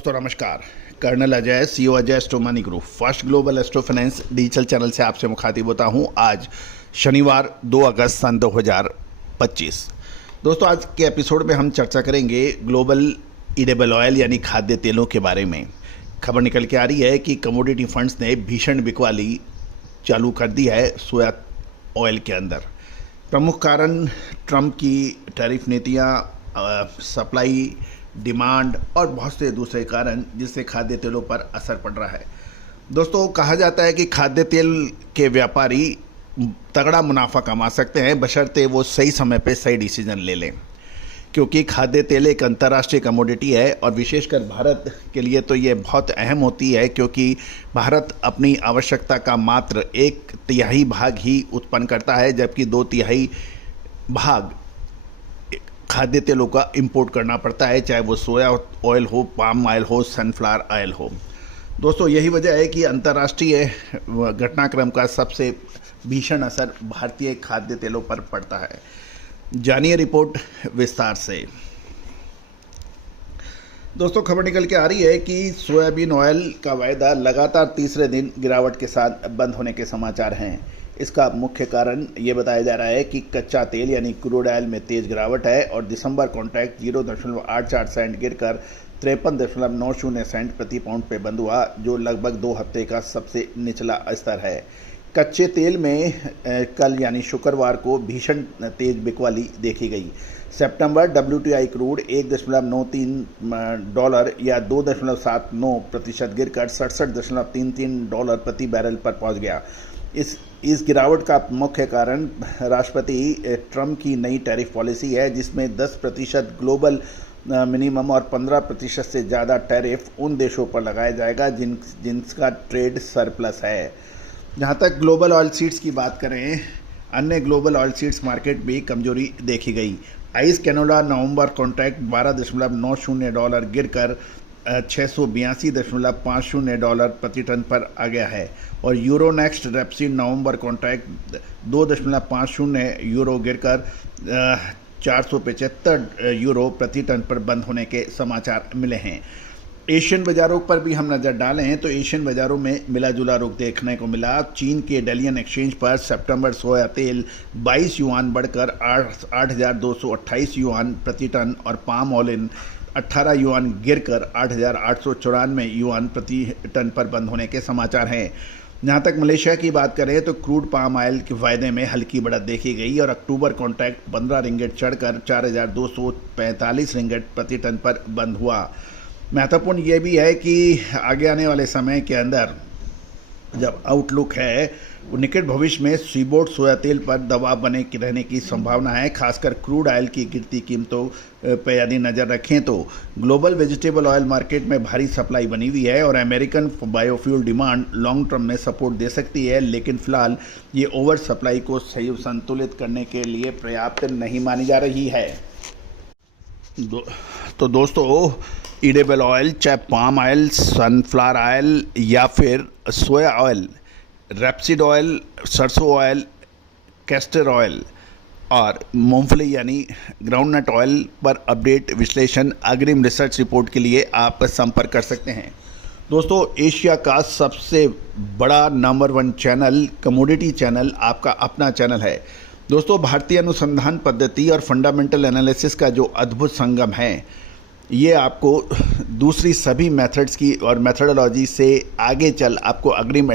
दोस्तों नमस्कार। Colonel Ajay, CEO Ajay astro money group, first global astro finance digital channel से आपसे मुखातिब होता हूं। आज शनिवार 2 अगस्त सन 2025। दोस्तों आज के एपिसोड में हम चर्चा करेंगे ग्लोबल ईडेबल ऑयल यानी खाद्य तेलों के बारे में। खबर निकल के आ रही है कि कमोडिटी फंड्स ने भीषण बिकवाली चालू कर दी है सोया ऑयल के अंदर। प्रमुख कारण ट्रंप की टैरिफ नीतियाँ, सप्लाई, डिमांड और बहुत से दूसरे कारण जिससे खाद्य तेलों पर असर पड़ रहा है। दोस्तों कहा जाता है कि खाद्य तेल के व्यापारी तगड़ा मुनाफा कमा सकते हैं बशर्ते वो सही समय पे सही डिसीजन ले लें, क्योंकि खाद्य तेल एक अंतर्राष्ट्रीय कमोडिटी है और विशेषकर भारत के लिए तो ये बहुत अहम होती है, क्योंकि भारत अपनी आवश्यकता का मात्र 1/3 भाग ही उत्पन्न करता है, जबकि 2/3 भाग खाद्य तेलों का इंपोर्ट करना पड़ता है, चाहे वो सोया ऑयल हो, पाम ऑयल हो, सनफ्लावर ऑयल हो। दोस्तों यही वजह है कि अंतर्राष्ट्रीय घटनाक्रम का सबसे भीषण असर भारतीय खाद्य तेलों पर पड़ता है। जानिए रिपोर्ट विस्तार से। दोस्तों खबर निकल के आ रही है कि सोयाबीन ऑयल का वायदा लगातार तीसरे दिन गिरावट के साथ बंद होने के समाचार हैं। इसका मुख्य कारण ये बताया जा रहा है कि कच्चा तेल यानी क्रूड ऑयल में तेज गिरावट है और दिसंबर कॉन्ट्रैक्ट 0.84 सेंट गिरकर 53.90 सेंट प्रति पाउंड पे बंद हुआ, जो लगभग 2 हफ्ते का सबसे निचला स्तर है। कच्चे तेल में कल यानी शुक्रवार को भीषण तेज बिकवाली देखी गई। सितंबर WTI क्रूड $1.93 या 2.79% गिरकर $67.33 प्रति बैरल पर पहुंच गया। इस गिरावट का मुख्य कारण राष्ट्रपति ट्रंप की नई टैरिफ पॉलिसी है, जिसमें 10% ग्लोबल मिनिमम और 15% से ज़्यादा टैरिफ उन देशों पर लगाया जाएगा जिनका ट्रेड सरप्लस है। जहाँ तक ग्लोबल ऑयल सीड्स की बात करें, अन्य ग्लोबल ऑयल सीड्स मार्केट भी कमजोरी देखी गई। आइस कैनोला नवंबर कॉन्ट्रैक्ट $12.90 गिरकर $682.50 प्रति टन पर आ गया है और यूरोनेक्स्ट रेपसीड नवंबर कॉन्ट्रैक्ट €2.50 गिरकर €475 प्रति टन पर बंद होने के समाचार मिले हैं। एशियन बाज़ारों पर भी हम नज़र डालें तो एशियन बाज़ारों में मिला जुला रुख देखने को मिला। चीन के डेलियन एक्सचेंज पर सितंबर सोया तेल 22 युआन बढ़कर 8,228 युआन प्रति टन और पाम ऑयल 18 युआन गिरकर 8,894 युआन प्रति टन पर बंद होने के समाचार हैं। जहाँ तक मलेशिया की बात करें तो क्रूड पाम ऑयल के फायदे में हल्की बढ़त देखी गई और अक्टूबर कॉन्ट्रैक्ट 15 रिंगेट चढ़कर 4,245 रिंगेट प्रति टन पर बंद हुआ। महत्वपूर्ण ये भी है कि आगे आने वाले समय के अंदर जब आउटलुक है वो निकट भविष्य में सीबोर्ड सोया तेल पर दबाव बने रहने की संभावना है। खासकर क्रूड ऑयल की गिरती कीमतों पर यदि नज़र रखें तो ग्लोबल वेजिटेबल ऑयल मार्केट में भारी सप्लाई बनी हुई है और American biofuel demand long term में सपोर्ट दे सकती है, लेकिन फिलहाल ये ओवर सप्लाई को सही संतुलित करने के लिए पर्याप्त नहीं मानी जा रही है। तो दोस्तों ईडेबल ऑयल, चाहे पाम ऑयल, सनफ्लावर ऑयल या फिर सोया ऑयल, रेपसीड ऑयल, सरसों ऑयल, कैस्टर ऑयल और मूंगफली यानी ग्राउंडनट ऑयल पर अपडेट, विश्लेषण, अग्रिम रिसर्च रिपोर्ट के लिए आप संपर्क कर सकते हैं। दोस्तों एशिया का सबसे बड़ा नंबर 1 चैनल, कमोडिटी चैनल, आपका अपना चैनल है। दोस्तों भारतीय अनुसंधान पद्धति और फंडामेंटल एनालिसिस का जो अद्भुत संगम है, ये आपको दूसरी सभी मेथड्स की और मेथडोलॉजी से आगे चल आपको अग्रिम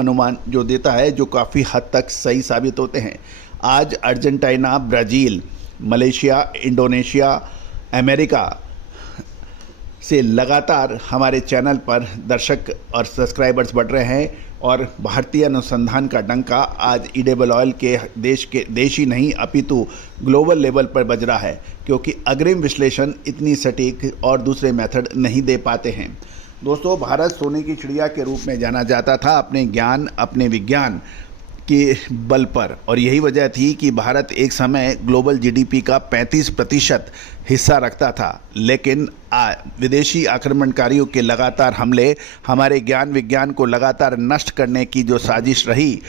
अनुमान जो देता है, जो काफ़ी हद तक सही साबित होते हैं। आज Argentina, Brazil, Malaysia, Indonesia, America से लगातार हमारे चैनल पर दर्शक और सब्सक्राइबर्स बढ़ रहे हैं और भारतीय अनुसंधान का डंका आज ईडेबल ऑयल के देश ही नहीं अपितु ग्लोबल लेवल पर बज रहा है, क्योंकि अग्रिम विश्लेषण इतनी सटीक और दूसरे मेथड नहीं दे पाते हैं। दोस्तों भारत सोने की चिड़िया के रूप में जाना जाता था अपने ज्ञान, अपने विज्ञान के बल पर, और यही वजह थी कि भारत एक समय ग्लोबल GDP का 35% हिस्सा रखता था। लेकिन विदेशी आक्रमणकारियों के लगातार हमले, हमारे ज्ञान विज्ञान को लगातार नष्ट करने की जो साजिश रही,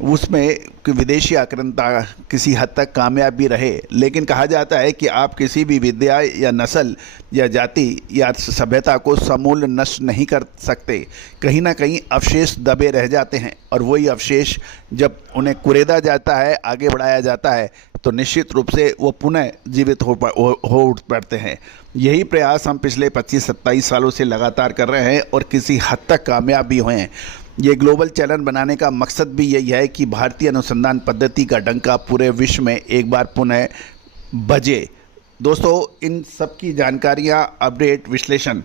उसमें कि विदेशी आक्रांता किसी हद तक कामयाब भी रहे, लेकिन कहा जाता है कि आप किसी भी विद्या या नस्ल या जाति या सभ्यता को समूल नष्ट नहीं कर सकते। कहीं ना कहीं अवशेष दबे रह जाते हैं, और वही अवशेष जब उन्हें कुरेदा जाता है, आगे बढ़ाया जाता है, तो निश्चित रूप से वो पुनः जीवित हो उठ पड़ते हैं। यही प्रयास हम पिछले 25-27 सालों से लगातार कर रहे हैं और किसी हद तक कामयाब भी हुए हैं। ये ग्लोबल चैनल बनाने का मकसद भी यही है कि भारतीय अनुसंधान पद्धति का डंका पूरे विश्व में एक बार पुनः बजे। दोस्तों, इन सब की जानकारियाँ, अपडेट, विश्लेषण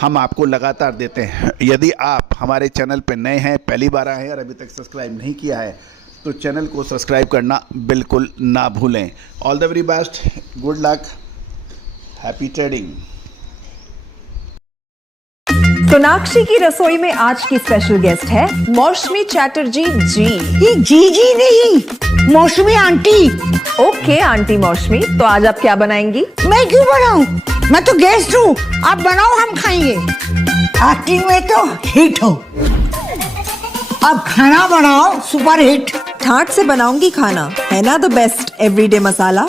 हम आपको लगातार देते हैं। यदि आप हमारे चैनल पर नए हैं, पहली बार आए हैं और अभी तक सब्सक्राइब नहीं किया है, तो चैनल को सब्सक्राइब करना बिल्कुल ना भूलें। All the very best, good luck, happy trading. Sonakshi की रसोई में आज की स्पेशल गेस्ट है मौसमी चैटर्जी जी। ये जी नहीं, मौसमी आंटी। ओके आंटी मौसमी, तो आज आप क्या बनाएंगी? मैं क्यों बनाऊं? मैं तो गेस्ट हूँ, आप बनाओ, हम खाएंगे। एक्टिंग में तो हिट हो, अब खाना बनाओ सुपर हिट। ठाट से बनाऊंगी खाना, है ना द बेस्ट एवरीडे मसाला।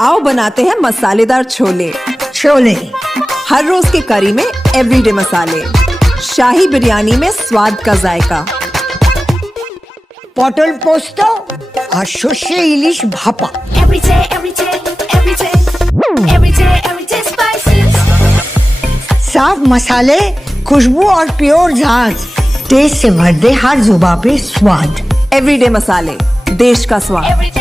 आओ बनाते हैं मसालेदार छोले। छोले हर रोज के करी में एवरीडे मसाले, शाही बिरयानी में स्वाद का जायका। पटल पोस्तो और शोषे इलिश भापा। साफ मसाले, खुशबू और प्योर झांझ, टेस्ट से भर दे हर जुबान पे स्वाद। एवरीडे मसाले, देश का स्वाद।